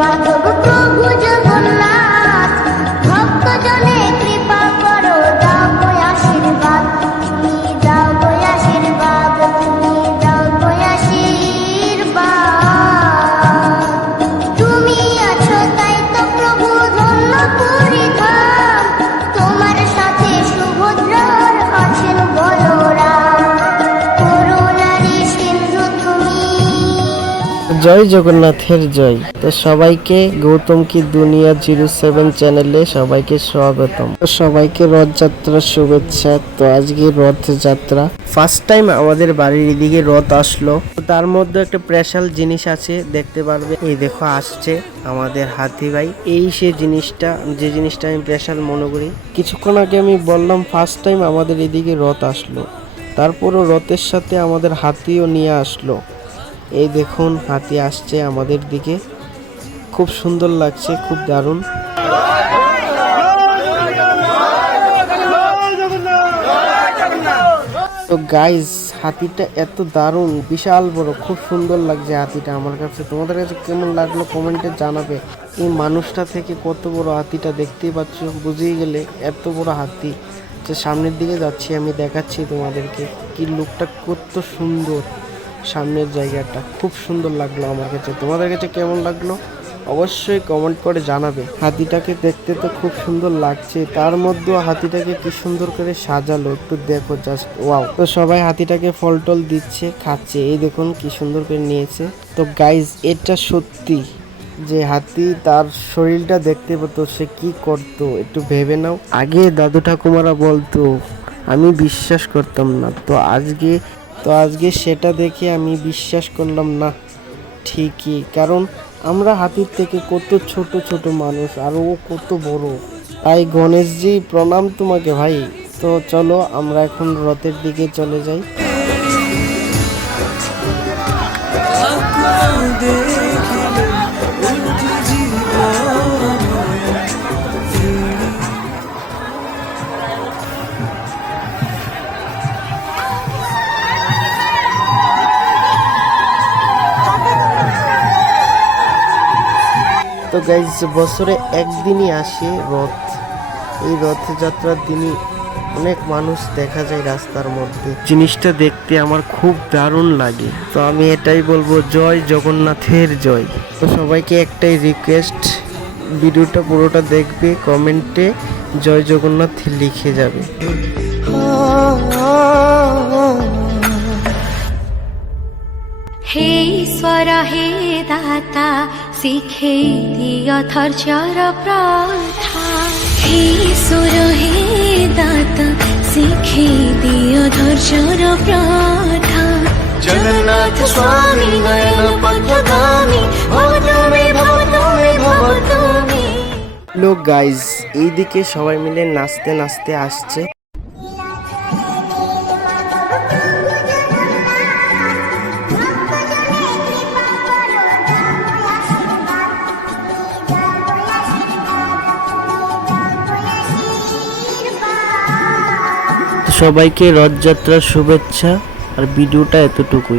মাধব জয় জগন্নাথের জয়। তো সবাইকে গৌতম কি দুনিয়া জিরো সেভেন চ্যানেলে সবাইকে স্বাগতম। তো সবাইকে রথযাত্রার শুভেচ্ছা। তো আজকে রথযাত্রা। ফার্স্ট টাইম আমাদের বাড়ির এদিকে রথ আসলো। তো তার মধ্যে একটা স্পেশাল জিনিস আছে, দেখতে পারবে। এই দেখো, আসছে আমাদের হাতি ভাই। এই সে জিনিসটা, যে জিনিসটা আমি স্পেশাল মনে করি। কিছুক্ষণ আগে আমি বললাম ফার্স্ট টাইম আমাদের এদিকে রথ আসলো। তারপরও রথের সাথে আমাদের হাতিও নিয়ে আসলো। এই দেখুন, হাতি আসছে আমাদের দিকে। খুব সুন্দর লাগছে, খুব দারুণ। তো গাইজ হাতিটা এত দারুণ, বিশাল বড়, খুব সুন্দর লাগছে হাতিটা আমার কাছে। তোমাদের কাছে কেমন লাগল কমেন্টে জানাবে। এই মানুষটা থেকে কত বড় হাতিটা দেখতেই পাচ্ছ? বুঝেই গেলে এত বড় হাতি। যে সামনের দিকে যাচ্ছি, আমি দেখাচ্ছি তোমাদেরকে কি লুকটা কত সুন্দর। সামনের জায়গাটা খুব সুন্দর লাগল আমার কাছে। তোমাদের কাছে কেমন লাগল? অবশ্যই কমেন্ট করে জানাবে। হাতিটাকে দেখতে তো খুব সুন্দর লাগছে। তার মধ্যেও হাতিটাকে কি সুন্দর করে সাজালো। একটু দেখো জাস্ট ওয়াও তো সবাই হাতিটাকে ফল টল দিচ্ছে, খাচ্ছে। এই দেখুন কি সুন্দর করে নিয়েছে। তো গাইজ এটা সত্যি যে হাতি তার শরীরটা দেখতে পেতো, সে কি করতো? একটু ভেবে নাও। আগে দাদু ঠাকুমারা বলতো, আমি বিশ্বাস করতাম না। তো আজকে তো আজকে সেটা দেখে আমি বিশ্বাস করলাম, না, ঠিকই। কারণ আমরা হাতির থেকে কত ছোট ছোট মানুষ, আর ও কত বড়। তাই গণেশজি প্রণাম তোমাকে ভাই। তো চলো আমরা এখন রথের দিকে চলে যাই। তো গাইজ বছরে একদিনই আসে রথ এই রথযাত্রার দিনই অনেক মানুষ দেখা যায় রাস্তার মধ্যে জিনিসটা দেখতে আমার খুব দারুণ লাগে তো আমি এটাই বলবো জয় জগন্নাথের জয় তো সবাইকে একটাই রিকোয়েস্ট ভিডিওটা পুরোটা দেখবে কমেন্টে জয় জগন্নাথ লিখে যাবে हे ईश्वर हे दाता शिखे दिय धैर्यर प्रथा हे ईश्वर हे दाता शिखे दिय धैर्यर प्रथा जगन्नाथ स्वामी नयन पथगामी भवतुमे भवतुमे भवतुमे লোক গাইজ এইদিকে সবাই মিলে নাচতে নাচতে আসছে সবাইকে রথযাত্রার শুভেচ্ছা আর ভিডিওটা এতটুকুই।